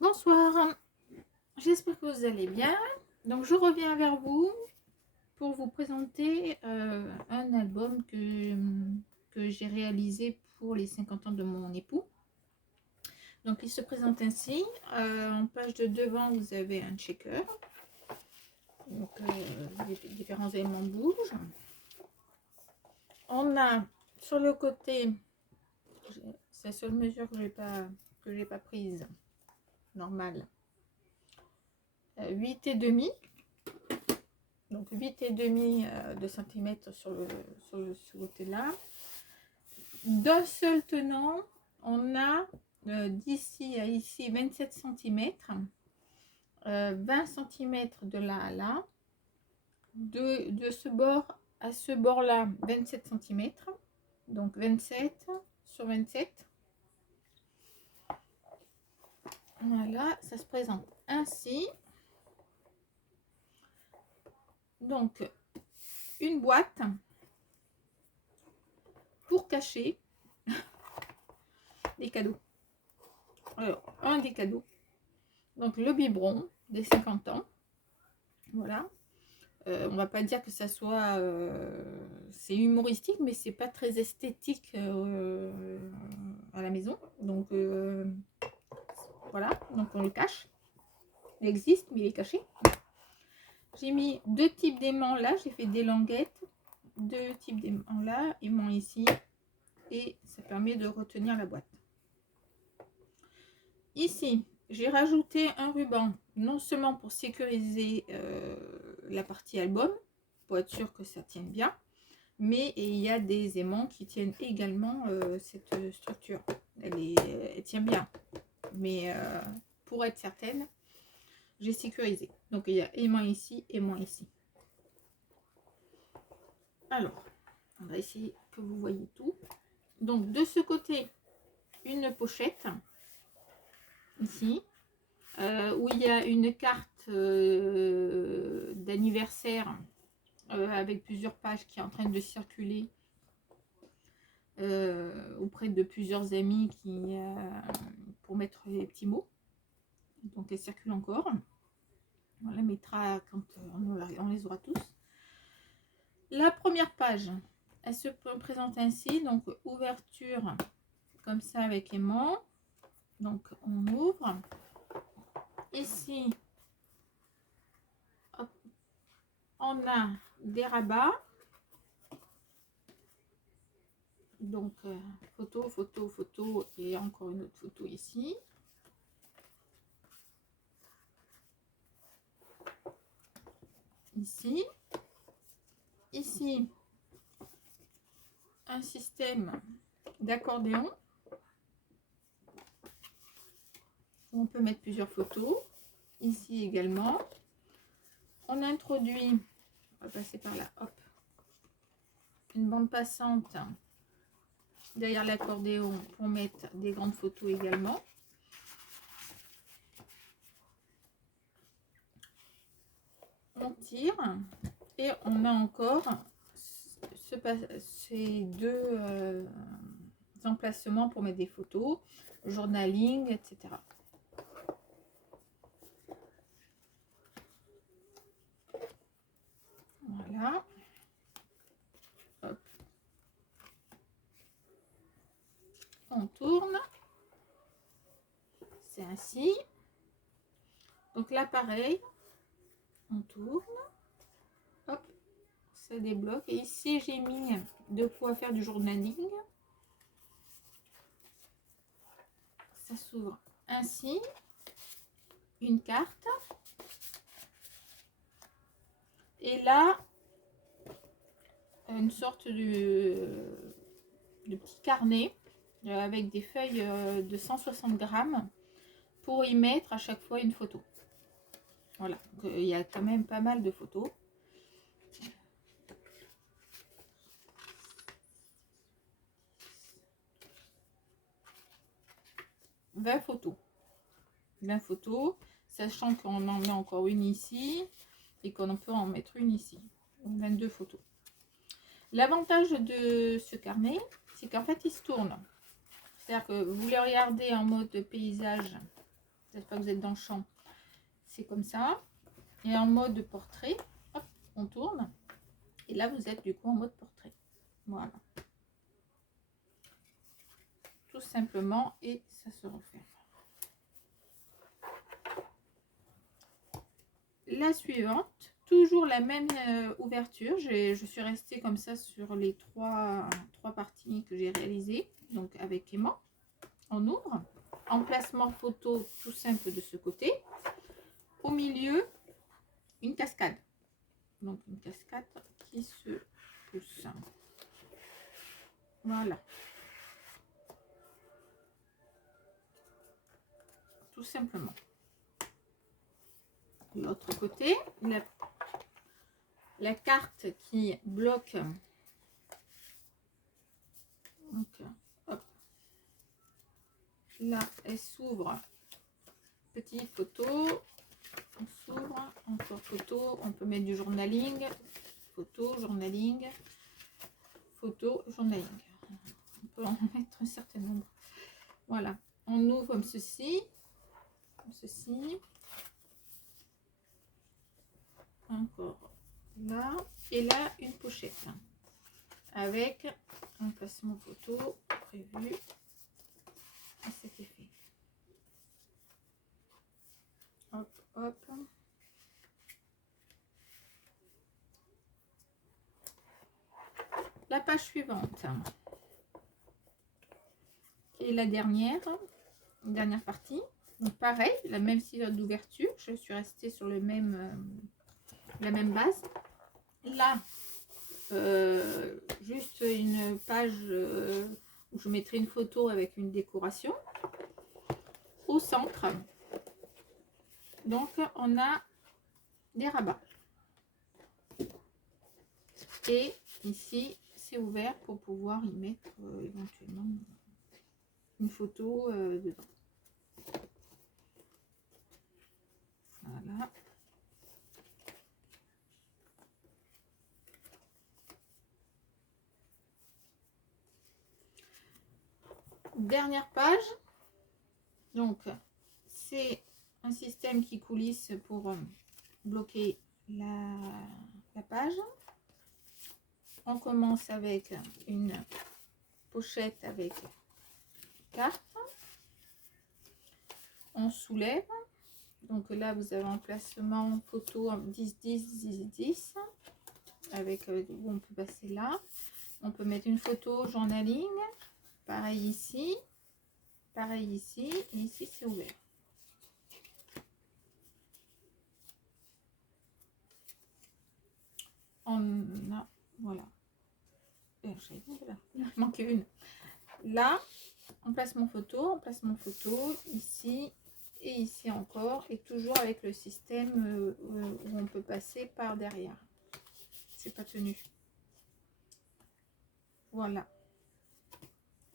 Bonsoir, j'espère que vous allez bien. Donc je reviens vers vous pour vous présenter un album que j'ai réalisé pour les 50 ans de mon époux. Donc il se présente ainsi. En page de devant, vous avez un checker. Donc les différents éléments bougent. On a sur le côté, c'est la seule mesure que j'ai pas prise, normale, 8,5. Donc 8,5 de centimètres sur ce côté-là. D'un seul tenant, on a d'ici à ici 27 cm, 20 cm de là à là, de ce bord à ce bord-là 27 cm, donc 27 sur 27. Voilà, ça se présente ainsi. Donc une boîte pour cacher les cadeaux. Alors, un des cadeaux, donc le biberon des 50 ans. Voilà. On va pas dire que ça soit c'est humoristique, mais c'est pas très esthétique à la maison. Donc voilà, donc on le cache. Il existe, mais il est caché. J'ai mis deux types d'aimants là, j'ai fait des languettes, deux types d'aimants là, aimants ici, et ça permet de retenir la boîte. Ici, j'ai rajouté un ruban, non seulement pour sécuriser la partie album, pour être sûr que ça tienne bien, mais il y a des aimants qui tiennent également cette structure. Elle tient bien, mais pour être certaine, j'ai sécurisé. Donc il y a aimant ici, aimant ici. Alors, on va essayer que vous voyez tout. Donc de ce côté, une pochette, ici, où il y a une carte d'anniversaire avec plusieurs pages qui est en train de circuler auprès de plusieurs amis pour mettre les petits mots. Donc elle circule encore. On la mettra quand on les aura tous. La première page, elle se présente ainsi. Donc ouverture comme ça avec aimant. Donc on ouvre. Ici, hop, on a des rabats. Donc photo, photo, photo et encore une autre photo ici. Ici. Ici, un système d'accordéon. On peut mettre plusieurs photos. Ici également. On introduit, on va passer par là, hop, une bande passante derrière l'accordéon pour mettre des grandes photos également. On tire et on a encore ces deux emplacements pour mettre des photos, journaling, etc. Voilà. Hop. On tourne. C'est ainsi. Donc là, pareil. On tourne. Hop. Ça débloque. Et ici, j'ai mis de quoi faire du journaling. Ça s'ouvre ainsi. Une carte. Et là, une sorte de petit carnet avec des feuilles de 160 grammes pour y mettre à chaque fois une photo. Voilà, donc, il y a quand même pas mal de photos. « 20 photos. 20 photos, sachant qu'on en met encore une ici et qu'on peut en mettre une ici. 22 photos. L'avantage de ce carnet, c'est qu'en fait, il se tourne. C'est-à-dire que vous les regardez en mode paysage, Cette fois que vous êtes dans le champ, c'est comme ça. Et en mode portrait, hop, on tourne. Et là, vous êtes du coup en mode portrait. Voilà. Tout simplement, et ça se referme. La suivante, toujours la même ouverture. Je suis restée comme ça sur les trois parties que j'ai réalisées. Donc avec aimant, on ouvre. Emplacement photo tout simple de ce côté. Au milieu, une cascade. Donc une cascade qui se pousse. Voilà. Tout simplement. De l'autre côté, la carte qui bloque. Donc, hop. Là, elle s'ouvre. Petite photo. On s'ouvre. Encore photo. On peut mettre du journaling. Photo, journaling. Photo, journaling. On peut en mettre un certain nombre. Voilà. On ouvre comme ceci. Comme ceci. Encore là. Et là, une pochette. Avec un placement photo prévu à cet effet. Hop, hop. La page suivante. Et la dernière partie. Donc pareil, la même cylindre d'ouverture. Je suis restée sur le même, la même base. Là, juste une page où je mettrai une photo avec une décoration. Au centre, donc on a des rabats. Et ici, c'est ouvert pour pouvoir y mettre éventuellement une photo dedans. Voilà. Dernière page. Donc, c'est un système qui coulisse pour bloquer la page. On commence avec une pochette avec carte. On soulève. Donc là, vous avez un placement photo 10, 10, 10, 10. Avec où on peut passer là. On peut mettre une photo journaling. Pareil ici. Pareil ici. Et ici, c'est ouvert. On a, voilà. Il manquait une. Là, emplacement photo, ici et ici encore. Et toujours avec le système où on peut passer par derrière. C'est pas tenu. Voilà.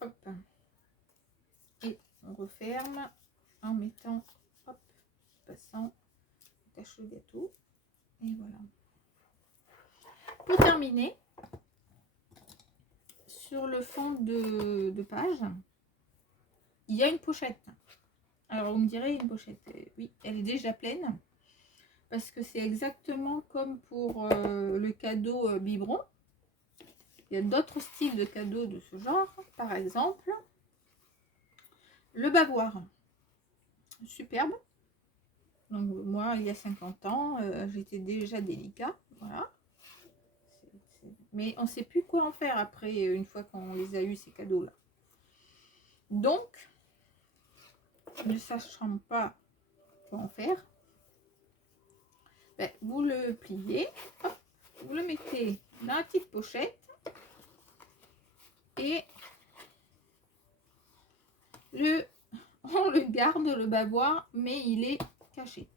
Hop. Et on referme en mettant, hop, passant, cache le gâteau. Et voilà. Pour terminer, sur le fond de page, il y a une pochette. Alors vous me direz, une pochette, oui, elle est déjà pleine. Parce que c'est exactement comme pour le cadeau biberon. Il y a d'autres styles de cadeaux de ce genre. Par exemple, le bavoir. Superbe. Donc moi, il y a 50 ans, j'étais déjà délicat. Voilà. Mais on ne sait plus quoi en faire après, une fois qu'on les a eu ces cadeaux-là. Donc, ne sachant pas quoi en faire, ben, vous le pliez, hop, vous le mettez dans la petite pochette et on le garde, le bavoir, mais il est caché.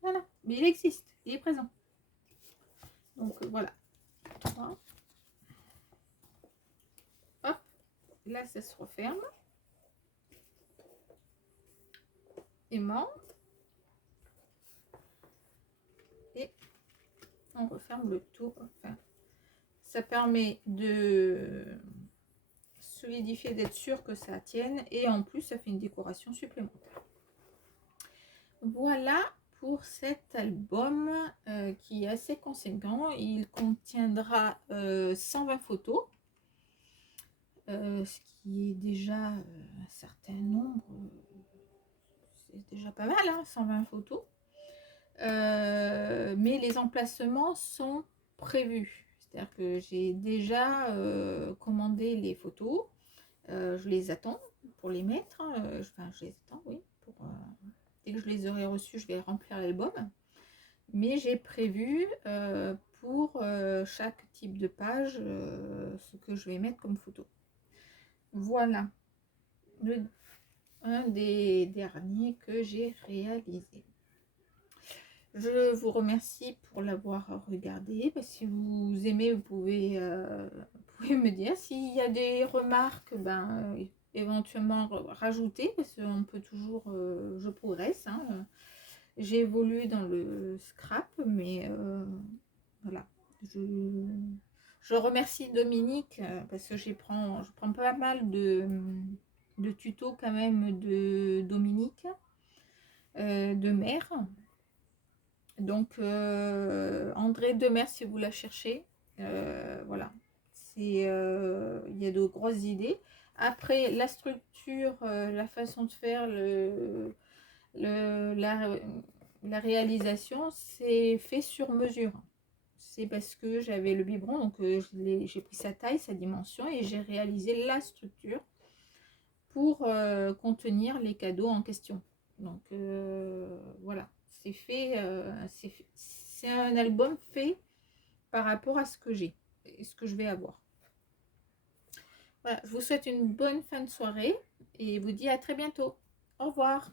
Voilà, mais il existe, il est présent. Donc voilà. 3. Hop, là ça se referme. Aimant. Et on referme le tout. Enfin, ça permet de solidifier, d'être sûr que ça tienne. Et en plus, ça fait une décoration supplémentaire. Voilà pour cet album qui est assez conséquent. Il contiendra 120 photos, ce qui est déjà un certain nombre. C'est déjà pas mal, hein, 120 photos. Mais les emplacements sont prévus. C'est-à-dire que j'ai déjà commandé les photos. Je les attends pour les mettre. Enfin, je les attends, oui. Dès que je les aurai reçus, je vais remplir l'album. Mais j'ai prévu pour chaque type de page ce que je vais mettre comme photo. Voilà. Un des derniers que j'ai réalisé. Je vous remercie pour l'avoir regardé. Si vous aimez, vous pouvez me dire. S'il y a des remarques, éventuellement rajouter, parce qu'on peut toujours, je progresse. Hein. J'ai évolué dans le scrap, mais voilà. Je remercie Dominique parce que je prends pas mal de tutos quand même de Dominique, de mère. Donc, André Demers, si vous la cherchez, voilà. Il y a de grosses idées. Après, la structure, la façon de faire, la réalisation, c'est fait sur mesure. C'est parce que j'avais le biberon, donc j'ai pris sa taille, sa dimension, et j'ai réalisé la structure pour contenir les cadeaux en question. Donc, voilà. C'est fait, c'est un album fait par rapport à ce que j'ai et ce que je vais avoir. Voilà, je vous souhaite une bonne fin de soirée et vous dis à très bientôt. Au revoir.